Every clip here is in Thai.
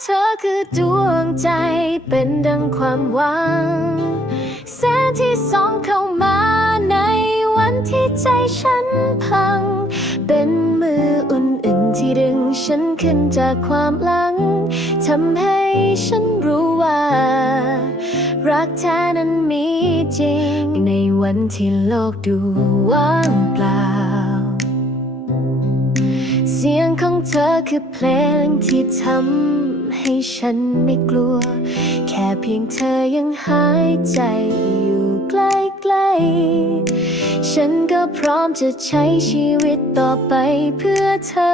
เธอคือดวงใจเป็นดังความหวัง แสงที่ส่องเข้ามาในวันที่ใจฉันพัง เป็นมืออุ่นๆที่ดึงฉันขึ้นจากความหลังทำให้ฉันรู้ว่า รักแท้นั้นมีจริง ในวันที่โลกดูว่างเปล่า สียงของเธอคือเพลงที่ทำให้ฉันไม่กลัว แค่เพียงเธอยังหายใจอยู่ใกล้ๆ ฉันก็พร้อมจะใช้ชีวิตต่อไปเพื่อเธอ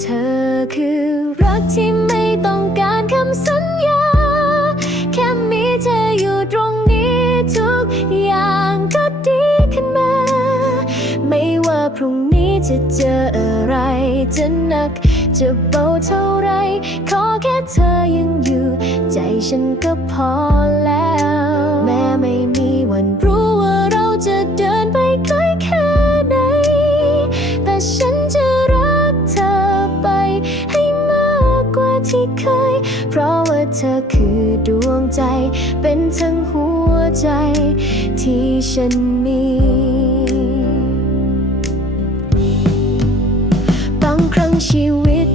เธอคือรักที่ไม่ต้องการคำสัญ ว่าพรุ่งนี้จะเจออะไร จะหนัก จะเบาเท่าไร ขอแค่เธอยังอยู่ ใจฉันก็พอแล้ว แม้ไม่มีวันรู้ว่าเราจะเดินไปไกลแค่ไหน แต่ฉันจะรักเธอไปให้มากกว่าที่เคย เพราะว่าเธอคือดวงใจ เป็นทั้งหัวใจที่ฉันมี ชีวิต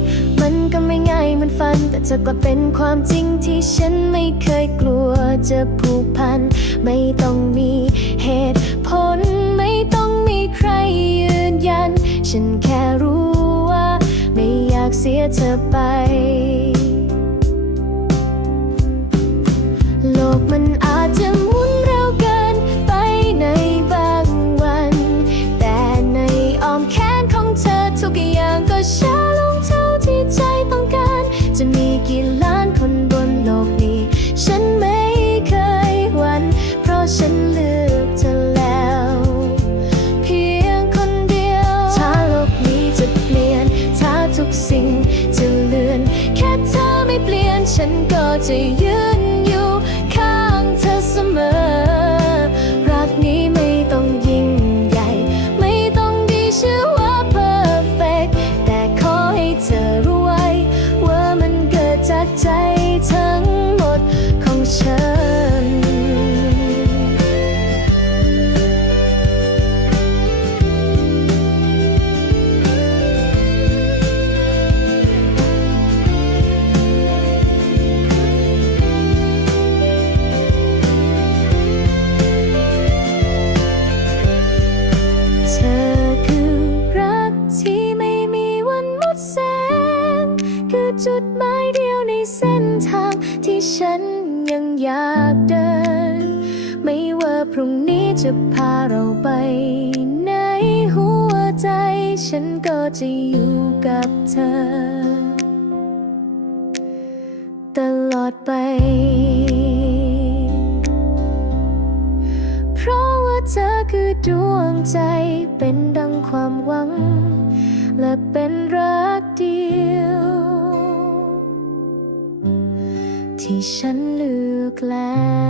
มันก็ไม่ง่ายมันฝัน แต่เธอกลับเป็นความจริงที่ฉันไม่เคยกลัวจะผูกพัน ไม่ต้องมีเหตุผล ไม่ต้องมีใครยืนยัน ฉันแค่รู้ว่า ไม่อยากเสียเธอไปางก็ช้าลงเท่าที่ใจต้องการ จะมีกี่ล้านคนบนโลกนี้ ฉันไม่เคยหวั่นเพราะฉันเลือกเธอแล้ว เพียงคนเดียว ถ้าโลกนี้จะเปลี่ยน ถ้าทุกสิ่งจะเลือน แค่เธอไม่เปลี่ยนฉันก็จะยืน คือจุดหมายเดียวในเส้นทางที่ฉันยังอยากเดิน ไม่ว่าพรุ่งนี้จะพาเราไปไหนหัวใจ ฉันก็จะอยู่กับเธอ ตลอดไป เพราะว่าเธอคือดวงใจเป็นดังความหวัง และเป็น ฉันเลือกแล้ว